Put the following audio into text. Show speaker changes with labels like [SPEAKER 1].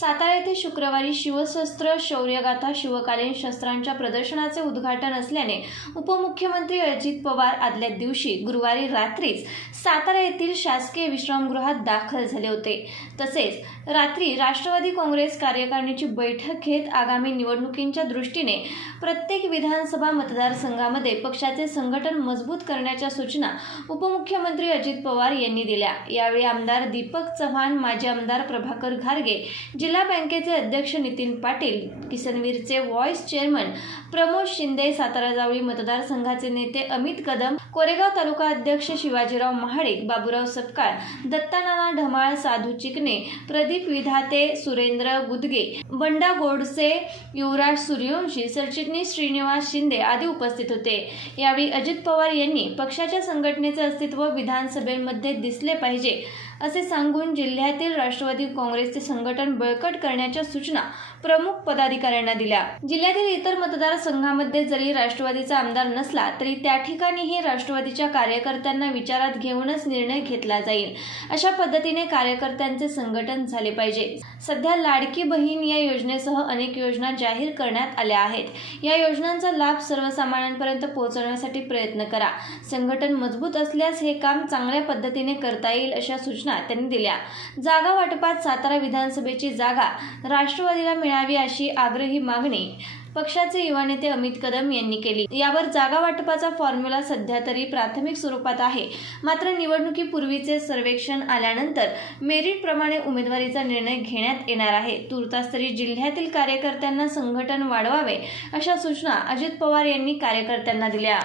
[SPEAKER 1] सातारा येथे शुक्रवारी शिवशस्त्र शौर्यगाथा शिवकालीन शस्त्रांच्या प्रदर्शनाचे उद्घाटन असल्याने उपमुख्यमंत्री अजित पवार आदल्या दिवशी गुरुवारी रात्रीच सातारा येथील शासकीय विश्रामगृहात दाखल झाले होते. तसेच रात्री राष्ट्रवादी काँग्रेस कार्यकारिणीची बैठक घेत आगामी निवडणुकींच्या दृष्टीने प्रत्येक विधानसभा मतदारसंघामध्ये पक्षाचे संघटन मजबूत करण्याच्या सूचना उपमुख्यमंत्री अजित पवार यांनी दिल्या. यावेळी आमदार दीपक चव्हाण माजी आमदार प्रभाकर घारगे जिल्हा बँकेचे अध्यक्ष नितीन पाटील किसनवीरचे व्हॉइस चेअरमन प्रमोद शिंदे सातारा जावळी मतदारसंघाचे नेते अमित कदम कोरेगाव तालुका अध्यक्ष शिवाजीराव महाडिक बाबूराव सपकाळ दत्तानाना ढमाळ साधू चिकणे प्रदीप विधाते सुरेंद्र गुदगे बंडा गोडसे युवराज सूर्यवंशी सरचिटणीस श्रीनिवास शिंदे आदी उपस्थित होते. यावेळी अजित पवार यांनी पक्षाच्या संघटनेचे अस्तित्व विधानसभेमध्ये दिसले पाहिजे असे सांगून जिल्ह्यातील राष्ट्रवादी काँग्रेसचे संघटन बळकट करण्याच्या सूचना प्रमुख पदाधिकाऱ्यांना दिल्या. जिल्ह्यातील इतर मतदारसंघामध्ये जरी राष्ट्रवादीचा आमदार नसला तरी त्या ठिकाणीही राष्ट्रवादीच्या कार्यकर्त्यांना विचारात घेऊन घेऊनच निर्णय घेतला जाईल. अशा पद्धतीने कार्यकर्त्यांचे संघटन झाले पाहिजे. सध्या लाडकी बहीण या योजनेसह अनेक योजना जाहीर करण्यात आल्या आहेत. या योजनांचा लाभ सर्वसामान्यांपर्यंत पोहोचवण्यासाठी प्रयत्न करा. संघटन मजबूत असल्यास हे काम चांगल्या पद्धतीने करता येईल अशा सूचना त्यांनी दिल्या. जागा वाटपात सातारा विधानसभेची जागा राष्ट्रवादीला मिळावी अशी आग्रही मागणी पक्षाचे युवा नेते अमित कदम यांनी केली. यावर जागा वाटपाचा फॉर्म्युला सध्या तरी प्राथमिक स्वरूपात आहे. मात्र निवडणुकीपूर्वीचे सर्वेक्षण आल्यानंतर मेरिट प्रमाणे उमेदवारीचा निर्णय घेण्यात येणार आहे. तुर्तास तरी जिल्ह्यातील कार्यकर्त्यांना संघटन वाढवावे अशा सूचना अजित पवार यांनी कार्यकर्त्यांना दिल्या.